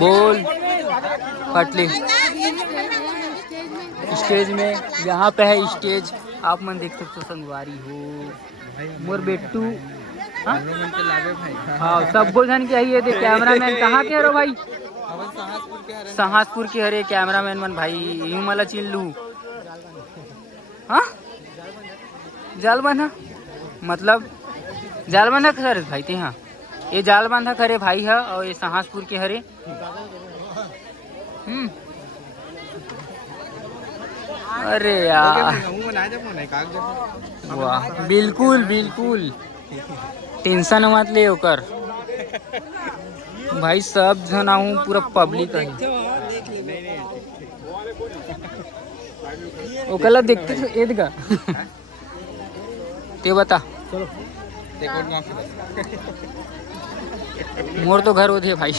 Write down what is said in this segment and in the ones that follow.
बोल पटली स्टेज में यहाँ पे है स्टेज। आप मन देख सकते हो संगवारी हो मोर बेट्टू। हाँ सब जन के है। देख कैमरामैन कहाँ के हरो भाई? सहासपुर के हरे कैमरामैन मन भाई। यूं मला चिन लू हाँ जाल बांधा मतलब जाल बांधा करे भाई ते। हाँ ये जाल बांधा करे भाई है और ये सहासपुर के हरे। अरे यार वाह बिल्कुल बिल्कुल टेंशन मत ले ओकर भाई। सब जन आऊँ पूरा पब्लिक है ओकला देखते तो एदगा ते बता मोर तो घर उधे भाई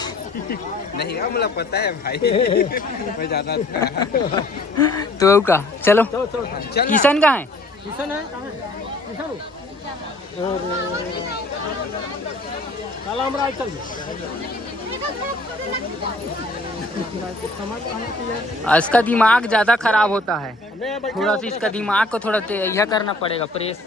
नहीं का मुझे पता है भाई मैं ज्यादा तो का चलो किशन कहाँ है? किशन है किशन और चल इसका दिमाग ज्यादा खराब होता है थोड़ा सा। इसका दिमाग को थोड़ा यह करना पड़ेगा प्रेस।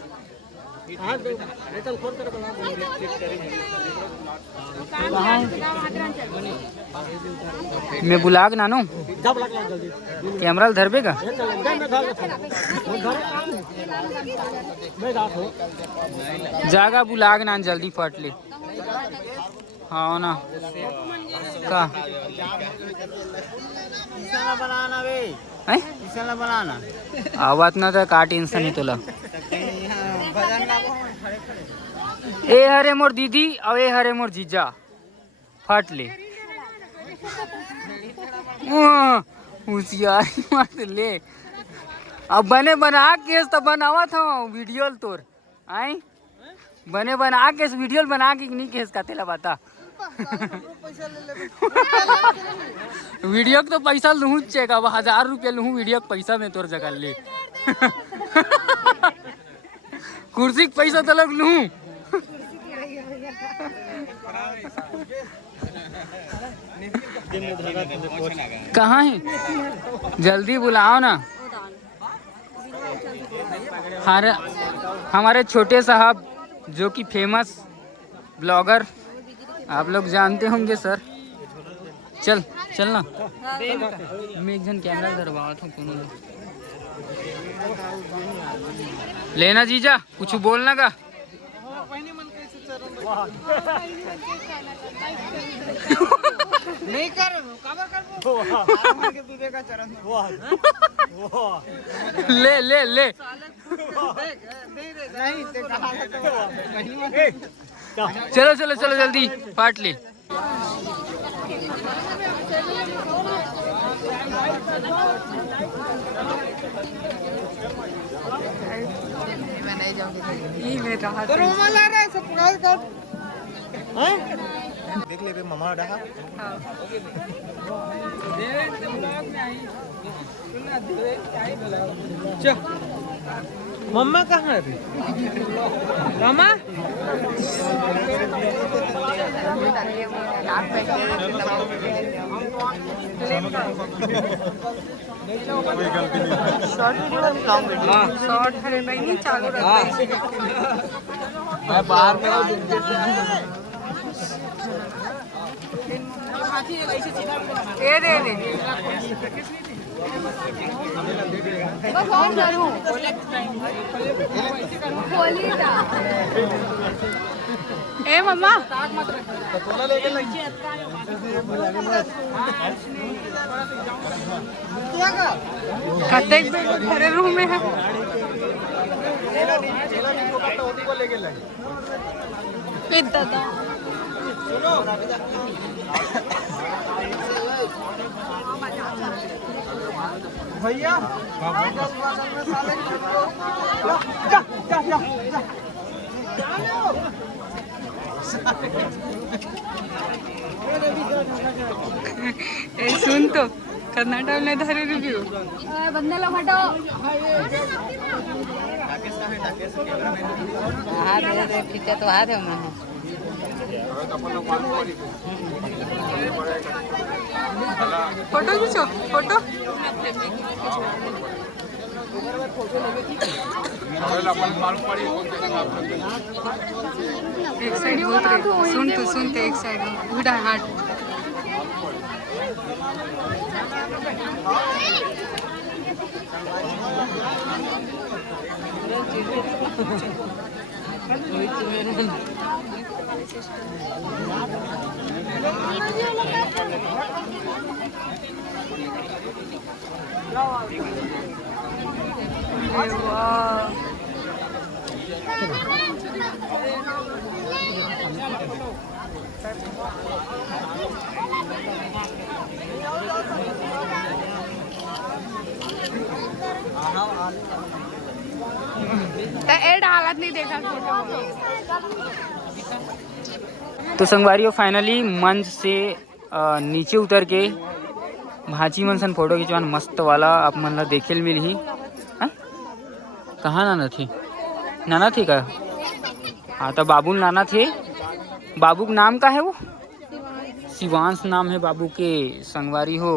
मैं बुलाग नानो कैमरा धरबेगा जागा बुलाग ना जल्दी फट ले। हाँ ना का बनाना बे बनाना आवाज ना था का टेंशन ही तोला। ए हरे मोर दीदी और ए हरे मोर जीजा फट ले होशियारी मत ले। अब बने बना के तो बनावा था वीडियो तोर आई बने बना के वीडियो बना के नहीं केस का तेला बता वीडियो तो पैसा लूँ चेक। अब 1000 रुपया लूँ वीडियो पैसा में तोर जगह ले कुर्सी के पैसा तो लग लूँ कहाँ है जल्दी बुलाओ ना। हमारे छोटे साहब जो कि फेमस ब्लॉगर आप लोग जानते होंगे सर। चल चलना मैं एक जन कैमरा धरवा था लेना जीजा कुछ बोलना का नहीं कर ले ले ले चलो चलो चलो जल्दी पाट ले। मैं नहीं जाऊंगी तो रुमाल आ रहा है सब पूरा कर देख ले बे मामा रहा मम्मा कहाँ है मामा शॉर्ट है भाई नहीं चालू बाहर में दे दे दे बस ऑन करूं खोली था ए मम्मा कते घरे रूम में है दादा भैया सुन तो कर्नाटक में धरे रिव्यू बंदे लोग हटो हाथ दे पीछे तो हाथ है मैंने फोटो खींचो फोटो। एक साइड बहुत रहे सुनते सुनते एक साइड बूढ़ा हाट एड हालत नहीं देखा फोटो। तो संगवारियों फाइनली मंच से नीचे उतर के भाची मन सन फोटो खिंचवान मस्त वाला आप मन ला देखे मिल ही। कहाँ नाना थी का? हाँ तो बाबू नाना थे। बाबू का नाम का है वो? शिवांश नाम है बाबू के। संगवारी हो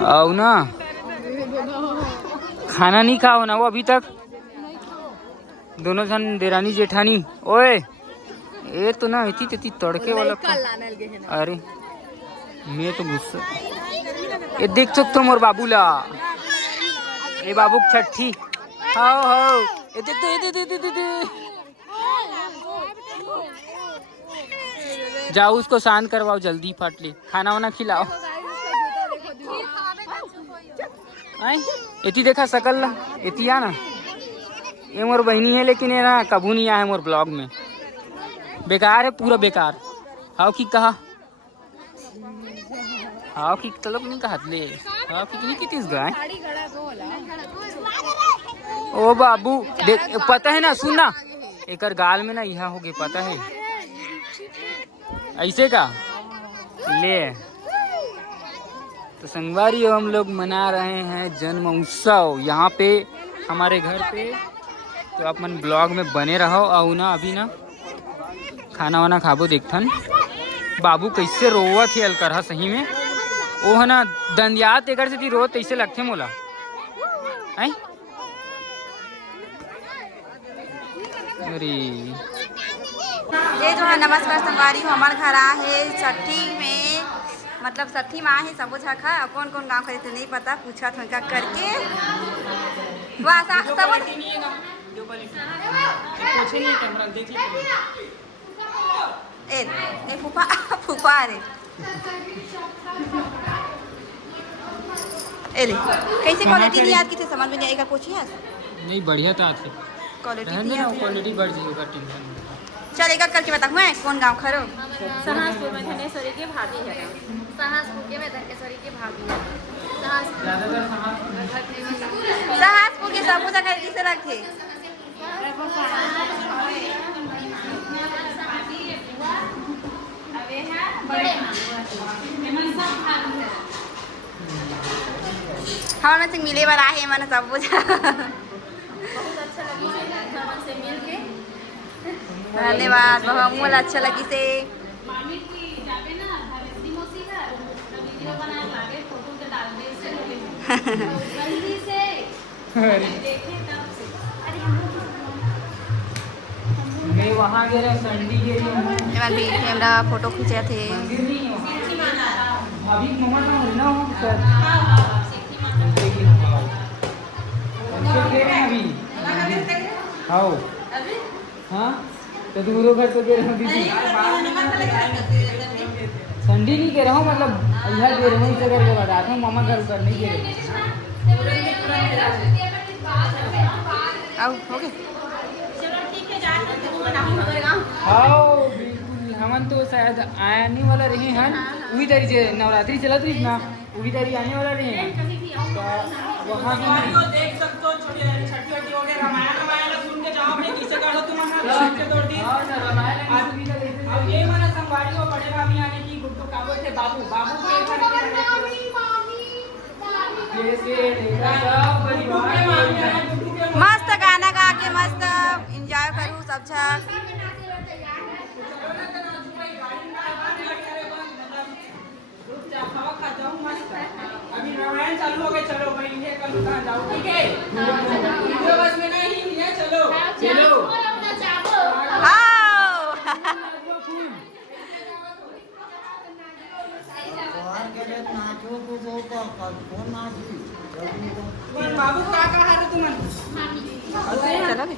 आओ ना, खाना नहीं खाओ ना वो अभी तक दोनों जन देरानी जेठानी। ओए ये तो ना इतनी तेती तड़के वाला। अरे मैं तो गुस्सा ये देख सकते मोर बाबूला। ये बाबू छठी हाओ हाओ ये देख दे जाओ उसको शांत करवाओ जल्दी फट ले खाना वाना खिलाओ। इतनी देखा सकल ला इतनी आ ना ये मोर बहनी है लेकिन ये ना कबू नहीं आया है मोर ब्लॉग में। बेकार है पूरा बेकार। हाउ की कहा हाउ की तलब नहीं कहा ले हाउ की नहीं कितिस गाय। ओ बाबू देख पता है ना सुनना एकर गाल में ना यह हो गए पता है ऐसे का ले। तो संगवारी हम लोग मना रहे हैं जन्म उत्सव यहाँ पे हमारे घर पे। तो आप मन ब्लॉग में बने रहो और ना अभी ना खाना वाना खाबो देखथन। बाबू कैसे रोवत है अलकर सही में वो है ना दंदियात एकर से रोत ऐसे लगते मोला है। अरे ये जो है नमस्कार संगवारी हो हमारे घर आ है छठी में मतलब छठी माँ है सबो झखा कौन कौन गाँव करे तो नहीं पता पूछा था क्या करके वाह सब ए फूफा फूफा रे ए ले कैसे क्वालिटी नहीं याद की थे समझ में नहीं आएगा पूछिए नहीं बढ़िया था आज क्वालिटी बढ़ जाएगा टेंशन। चल एक करके बताऊँ मैं कौन गाँव खरो सहासपुर में धनेश्वरी की भाभी है। सहासपुर के में धनेश्वरी की भाभी है। सहासपुर के सबूत अगर किसे रखे हमारे में से मिले बार आए मैंने सब धन्यवाद बहुत अच्छा लगी से। मैं वहाँ गया संडी गई कैमरा फोटो खींचे थे अभी मम्मा ना मिलना हो सर अभी आओ हाँ तो दूरों घर तो दे रहा हूँ दीदी संडी नहीं कह रहा हूँ मतलब यह दे रहा हूँ इसे करके बता रहा हूँ मामा घर कर नहीं दे आओ बिल्कुल हमन तो शायद आने वाला रहे हैं वही तारी से नवरात्रि चलत रही ना वही तारी आने वाला रहे हैं तो वहाँ देख सकते हो छठी वठी हो गया रामायण सुन के जाओ अपने किसे काढ़ो तुम अब ये मैंने संगवारी को बड़े भाभी आने की गुड्डू काबो थे बाबू बाबू मस्त गाना गा के मस्त एंजॉय करूँ सब झक। अभी रामायण चालू हो गए, चलो भाई ये कल कहाँ जाओ, ठीक है? वीडियो बस में नहीं है, चलो चलो। आओ बाबू का कहा रे तुमन? चलो भी।